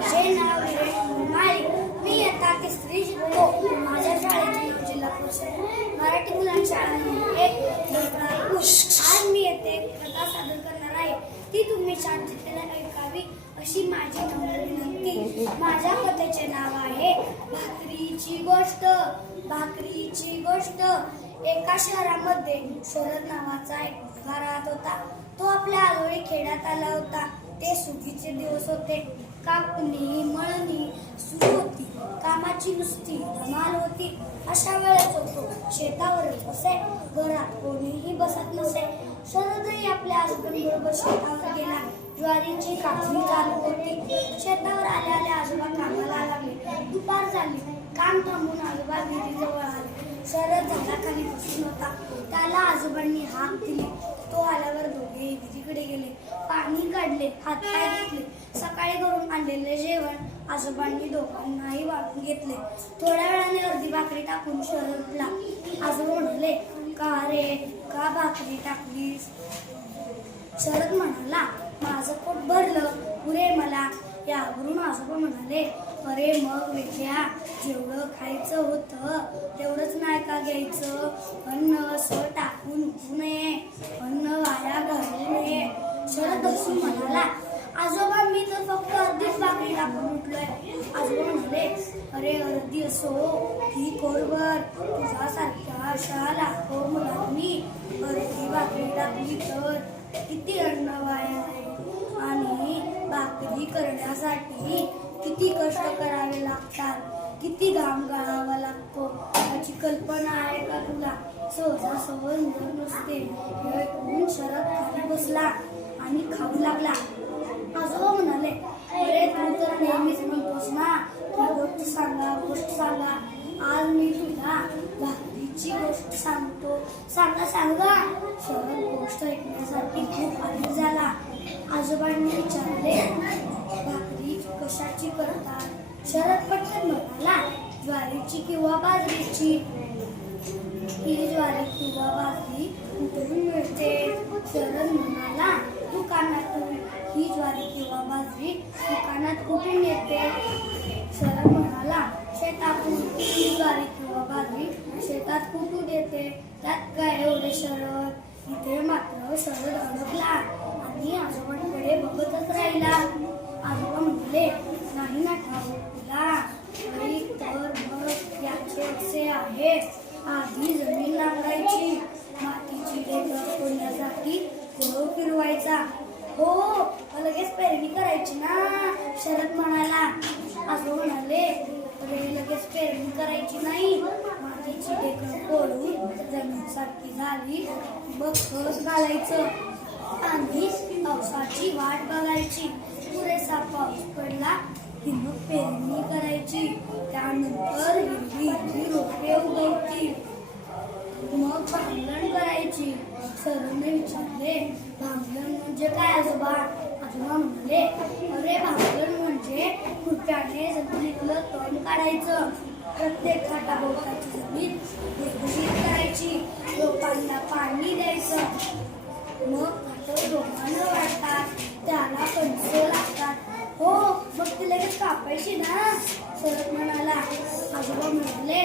माझे नाव विवेक माळी मी इयत्ता तिसरी शिकतो माझ्या शाळेचे नाव जिल्हा परिषद मराठी मुलांची शाळा एक डोंगराळ. आज मी येथे कथा सादर करणार आहे ती तुम्ही शांततेने ऐकावी अशी माझी नम्र विनंती माझ्या कथेचे नाव आहे भाकरीची गोष्ट भाकरीची गोष्ट एका शहरामध्ये शरद नावाचा एक राहत होता तो आपल्या आजोळी खेड्यात आला होता ते सुखीचे दिवस होते कापणी मळणी सुरू होती कामाची नुसती धमाल होती. अशा वेळेस होतो. शेतावरच असे घरात कोणीही बसत नसे. शरदही आपल्या आजोबांबरोबर शेतावर गेला. ज्वारीची कापणी चालू होती. शेतावर आल्या आल्या आजोबा कामाला लागले. दुपार झाली. काम थांबून आजोबा विहिरीजवळ आले. शरद झाडाखाली बसून होता. त्याला आजोबांनी हाक दिली. तो आल्यावर दोघे विहिरीकडे गेले. पाणी काढले. हातपाय धुतले. सकाळी करून आणलेले जेवण आजोबांनी दोघांनाही वाटून घेतले. थोड्या वेळाने अर्धी भाकरी टाकून शरदला आजोब आजोबा म्हणाले का रे का भाकरी टाकलीस? शरद म्हणाला माझं पोट भरलं पुरे मला. यावरून आजोबा म्हणाले अरे मग वेगळ्या जेवढं खायचं होतं तेवढंच नाही का घ्यायचं? अन्न असं टाकून उठू नये अन्न वाया घालू नये. शरद असून म्हणाला आजोबा मी तर फक्त अर्धीच भाकरी टाकून उठलोय. आजोबा म्हणाले अरे अर्धी असो ही कोरभर तुझ्यासारख्या अशा लाखो हो मुलांनी अर्धी भाकरी टाकली तर किती अन्न वाया जाईल आणि भाकरी करण्यासाठी किती कष्ट करावे लागतात. किती घाम गाळावा लागतो. याची कल्पना आहे का तुला? सहजा सहज नसते शरद खाली बसला आणि खाऊ लागला. आजोबा म्हणाले. अरे तू तर नेहमीच म्हणतोस ना की गोष्ट सांगा गोष्ट सांगा. आज मी तुला भाकरीची गोष्ट सांगतो. सांगा सांगा. शरद गोष्ट ऐकण्यासाठी खूप आनंद झाला. आजोबांनी विचारले भाकरी कशाची करतात? शरद पटकन म्हणाला ज्वारीची किंवा बाजरीची. ही ज्वारी किंवा बाजरी कुठून मिळते? शरद म्हणाला दुकानातून. ही ज्वारी किंवा बाजरी दुकानात कुठून येते? शरद म्हणाला शेतातून ही ज्वारी किंवा बाजरी शेतात कुठून येते? त्यात काय एवढे शरद इथे मात्र शरद अडकला आणि आजोबांकडे बघतच राहिला. आजोबा म्हणले नाही ना ठाऊ तुला तरी तर मग याचे असे आहे. आधी जमीन लागायची मातीची रेखा फोडण्यासाठी गोळ फिरवायचा? हो लगेच पेरणी करायची ना शरद म्हणाला. असं म्हणाले अरे लगेच पेरणी करायची नाही. मातीची टेक कोळून जमीन सारखी झाली. मग खत घालायचं. आणि पावसाची वाट बघायची. पुरेसा पाऊस पडला की मग पेरणी करायची. त्यानंतर हिरवी हिरवी रोपे उगवतील मग भांगण करायची सरांनी विचारले भांगण म्हणजे काय आजोबा आजोबा म्हणाले अरे भांगण म्हणजे खुर्प्याने जमिनीतलं तण काढायचं प्रत्येक खाटाभोवताची जमीन भुसभुशीत करायची रोपांना पाणी द्यायचं मग खातं रोपानं वाढतात त्याला पंच लागतात हो मग ती लगेच कापायची ना सरक म्हणाला आजोबा म्हणाले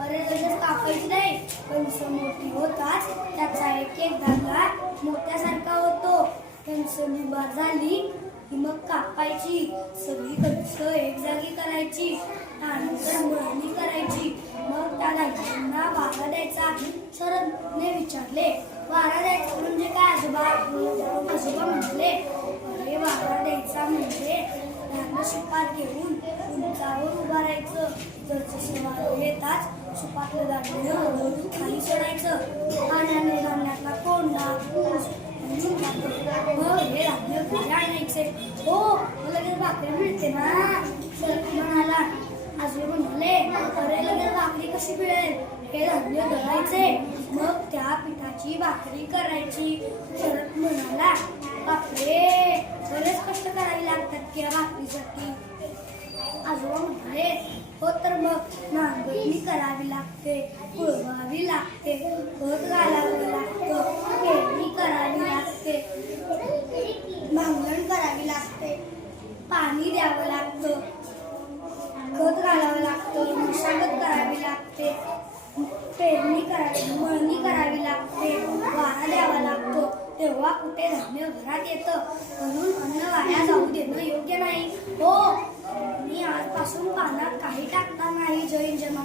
अरे जसं कापायची नाही कणस मोठी होताच त्याचा एक एक धागा मोत्यासारखा होतो. कंस निभार झाली की मग कापायची. सगळी कंस एक जागी करायची त्यानंतर मळणी करायची. मग त्या धाग्यांना वारा द्यायचा. शरदने विचारले वारा द्यायचा म्हणजे काय आजोबा? आजोबा म्हणाले अरे वारा द्यायचा म्हणजे धान्य शिपात घेऊन उंचावर उभारायचं. जर जसे येतात सुपातलं धान्य हळूहळू खाली सोडायचं पाण्याने धान्यातला कोंडा ऊस हो, हो, मग हे धान्य घरी आणायचे हो लगेच भाकरी मिळते ना. शरद म्हणाला आजोबा म्हणाले अरे लगेच भाकरी कशी मिळेल? हे धान्य दळायचे. मग त्या पिठाची भाकरी करायची. शरद म्हणाला बापरे बरेच कष्ट करावे लागतात की या भाकरीसाठी. हो तर मग नांगरणी करावी लागते कुळवावी लागते खत घालावं लागतं पेरणी करावी लागते भांगण करावी लागते पाणी द्यावं लागतं खत घालावं लागतं मशागत करावी लागते पेरणी करावी मळणी करावी लागते वारा द्यावा लागतो तेव्हा कुठे धान्य घरात येतं म्हणून अन्न वाया जाऊ देणं योग्य नाही. हो. मी आजपासून पाण्यात काही टाकणार नाही जय जन